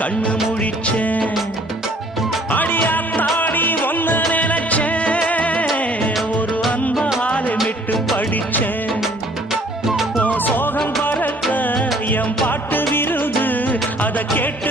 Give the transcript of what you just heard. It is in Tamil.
கண்ணு முழிச்சேன். அடியாத்தாடி ஒன்ன நினைச்சேன், ஒரு அன்பாலே விட்டு படிச்சேன். உன் சோகம் பறக்க என் பாட்டு விருது, அதை கேட்டு